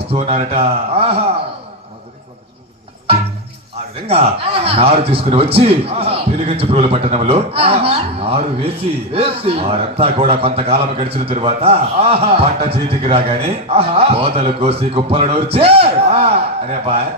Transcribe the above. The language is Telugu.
వస్తూ ఉన్నారట. ఆ విధంగా నారు తీసుకుని వచ్చి వెలుగంచిప్రోలు పట్టణంలో నారు వేసి వారంతా కూడా కొంతకాలం గడిచిన తరువాత పంట చేతికి రాగానే కోతలు కోసి కుప్పలను వచ్చి అరే బాయ్